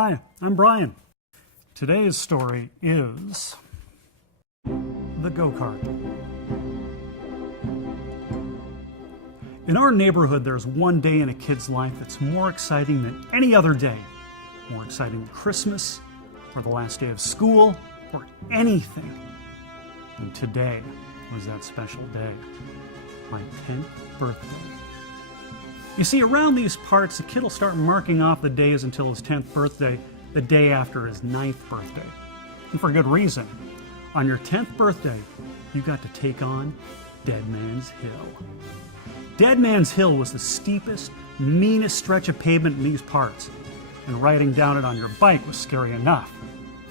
Hi, I'm Brian. Today's story is the go-kart. In our neighborhood, there's one day in a kid's life that's more exciting than any other day. More exciting than Christmas, or the last day of school, or anything. And today was that special day, my 10th birthday. You see, around these parts, a kid will start marking off the days until his 10th birthday, the day after his 9th birthday. And for good reason. On your 10th birthday, you got to take on Dead Man's Hill. Dead Man's Hill was the steepest, meanest stretch of pavement in these parts. And riding down it on your bike was scary enough.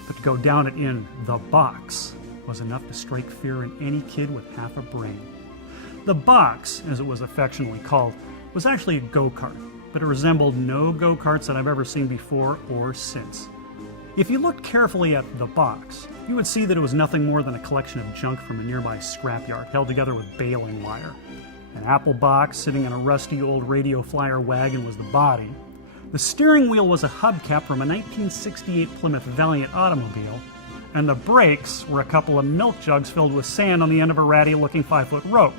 But to go down it in the box was enough to strike fear in any kid with half a brain. The box, as it was affectionately called, was actually a go-kart, but it resembled no go-karts that I've ever seen before or since. If you looked carefully at the box, you would see that it was nothing more than a collection of junk from a nearby scrapyard held together with baling wire. An apple box sitting in a rusty old radio flyer wagon was the body. The steering wheel was a hubcap from a 1968 Plymouth Valiant automobile, and the brakes were a couple of milk jugs filled with sand on the end of a ratty-looking 5-foot rope.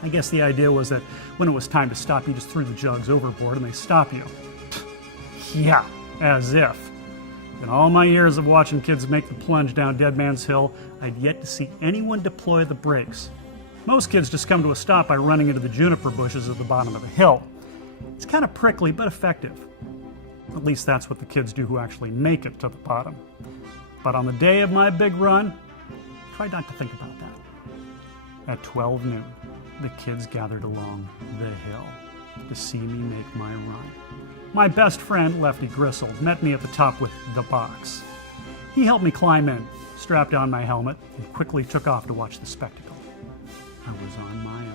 I guess the idea was that when it was time to stop, you just threw the jugs overboard and they stop you. Yeah, as if. In all my years of watching kids make the plunge down Dead Man's Hill, I'd yet to see anyone deploy the brakes. Most kids just come to a stop by running into the juniper bushes at the bottom of the hill. It's kind of prickly, but effective. At least that's what the kids do who actually make it to the bottom. But on the day of my big run, try not to think about that. At 12 noon, the kids gathered along the hill to see me make my run. My best friend, Lefty Gristle, met me at the top with the box. He helped me climb in, strapped on my helmet, and quickly took off to watch the spectacle. I was on my own.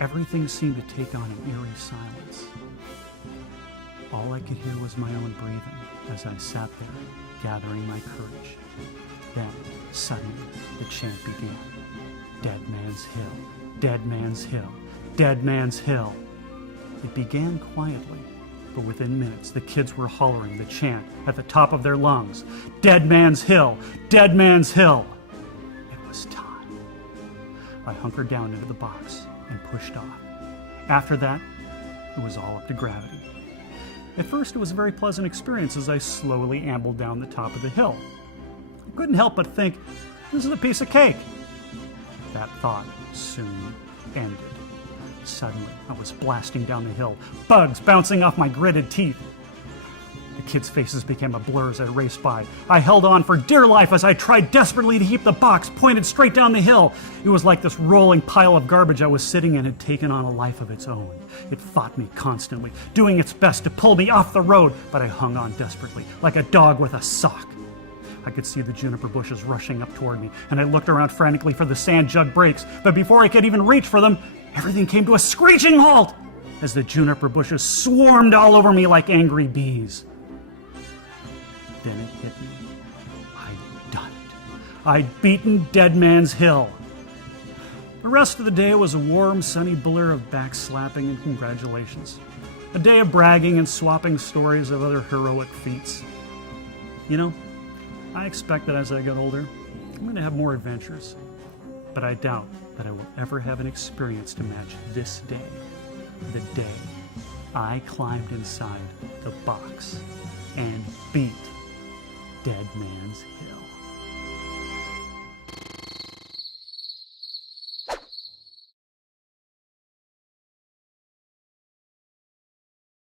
Everything seemed to take on an eerie silence. All I could hear was my own breathing as I sat there, gathering my courage. Then, suddenly, the chant began. Dead Man's Hill, Dead Man's Hill, Dead Man's Hill. It began quietly, but within minutes the kids were hollering the chant at the top of their lungs. Dead Man's Hill, Dead Man's Hill. It was time. I hunkered down into the box and pushed off. After that, it was all up to gravity. At first, it was a very pleasant experience as I slowly ambled down the top of the hill. I couldn't help but think, this is a piece of cake. That thought soon ended. Suddenly, I was blasting down the hill, bugs bouncing off my gritted teeth. The kids' faces became a blur as I raced by. I held on for dear life as I tried desperately to keep the box pointed straight down the hill. It was like this rolling pile of garbage I was sitting in had taken on a life of its own. It fought me constantly, doing its best to pull me off the road, but I hung on desperately, like a dog with a sock. I could see the juniper bushes rushing up toward me, and I looked around frantically for the sand jug brakes, but before I could even reach for them, everything came to a screeching halt as the juniper bushes swarmed all over me like angry bees. Then it hit me. I'd done it. I'd beaten Dead Man's Hill. The rest of the day was a warm, sunny blur of backslapping and congratulations. A day of bragging and swapping stories of other heroic feats. You know, I expect that as I get older, I'm going to have more adventures. But I doubt that I will ever have an experience to match this day, the day I climbed inside the box and beat Dead Man's Hill.